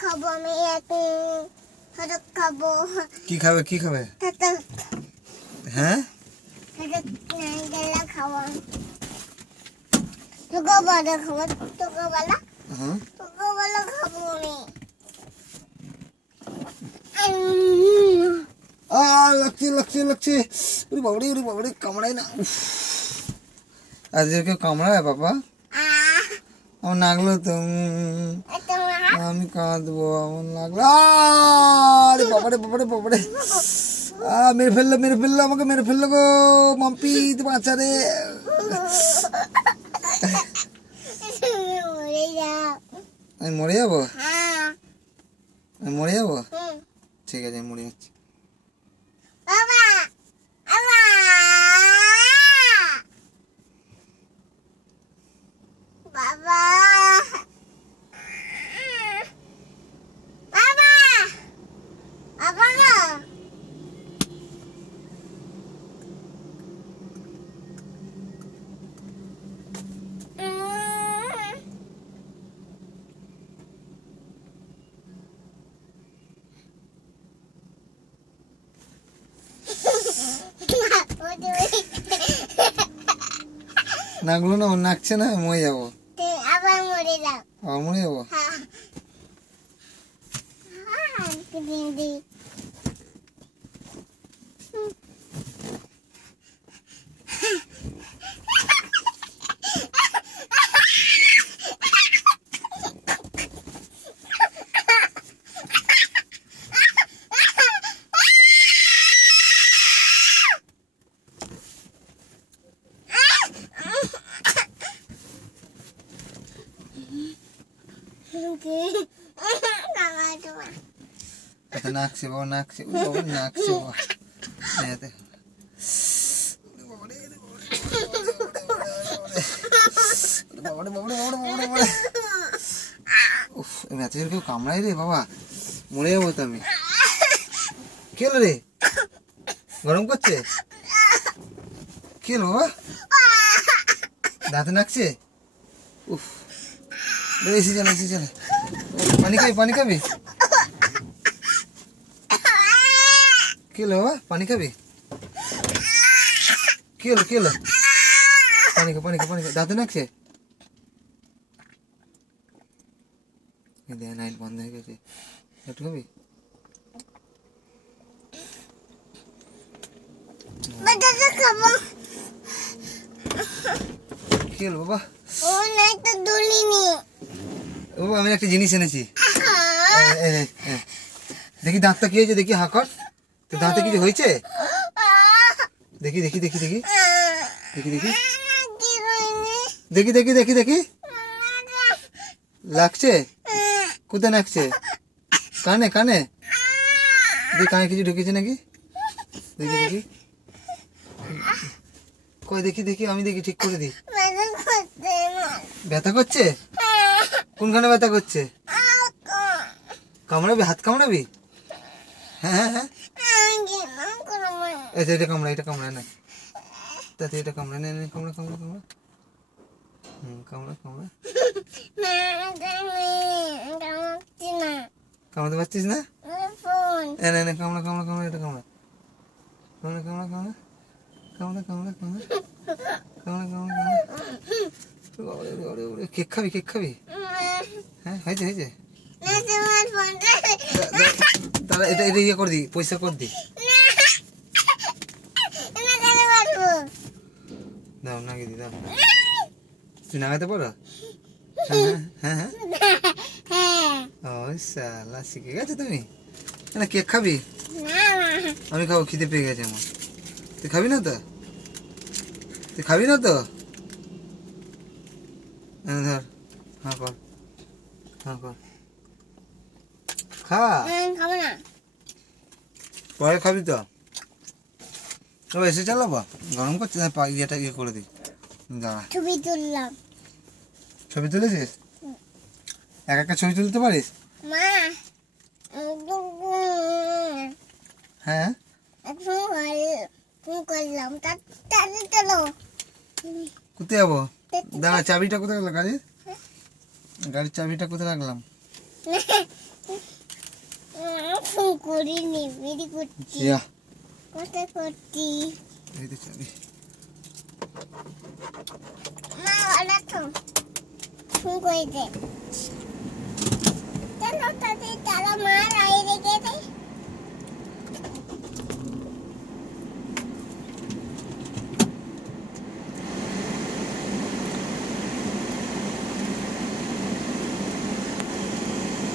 খাবো আমি খাবো। কি খাবে কি খাবে? হ্যাঁ খাবো তোকে বলা খাবো তোকে বলা খাবো আমি। লাগছে ওরে বাবারে কামড়ায় না। আজকে কেউ কামড়ায় বাবা? আমার লাগলো তো, আমি কাঁদবো, আমার লাগলো। আরে বাবারে মেরে ফেললো আমাকে, মেরে ফেললো গো মাম্পি, তুমি বাঁচারে। আমি মরে যাবো? আমি মরে যাবো? ঠিক আছে, আমি মরে যাচ্ছি। নাগলো না, নাকছে না, মরে যাবো। আবার মরে যাও। আবার মরে যাবো? নাকছে বাবা, নাকছে বাবা, নাকছে বাবা। কেউ কামড়াই রে বাবা, মরে যাবো তো আমি। কি হলো রে, গরম করছে? কি হলো বাবা, দাঁতে নাকছে? উফ, এসে চলে। পানি খাবি? কি হলো বাবা, পানি খাবি? কি হলো? পানি খা, দাঁতে নাকছে? নাইট বন্ধ হয়ে গেছে, একটু খাবি? কি হলো বাবা? বাবা আমি একটা জিনিস এনেছি, দেখি দাঁতটা কি হয়েছে, দেখি হাঁকর, তোর দাঁতে কিছু হয়েছে? দেখি লাগছে? কোথায় লাগছে? কানে? দেখি কানে কিছু ঢুকেছে নাকি, দেখি কই, দেখি আমি দেখি, ঠিক করে দিই। ব্যথা করছে? কোনখানে ব্যথা করছে? কামড়াবি, হাত কামড়াবি? হ্যাঁ এটা কামড়া না, তাতে এটা কামড়া নে, কামড়া। কামড়াতে পারছিস না? কামড়া, এটা কামড়া। কেক খাবি? হ্যাঁ, হয়েছে। তাহলে এটা ইয়ে করে দি, পয়সা করে দি। দাও, নাগিয়ে দি, দাও। তুই নাগাতে পারো? হ্যাঁ। ওই শালা, শিখে গেছো তুমি। না কেক খাবি? আমি খাবো, খিদে পেয়ে গেছে আমার। তুই খাবি না তো? ধর, হ্যাঁ কর, খা। পরে খাবি তো? এসে চালাবো, গরম করছে, ইয়েটা ইয়ে করে দিই, দাঁড়া। ছবি তুলেছিস? একা ছবি তুলতে পারিস? হ্যাঁ, কোথায় যাবো? দাঁড়া, চাবিটা কোথায় গেল গাড়ির? চাবিটা কোথায় রাখলাম? ফোন করিনি বিড়ি করছি ইয়া কোথায় করছি এই তো চাবি মা ওরা তো ফোন করে দে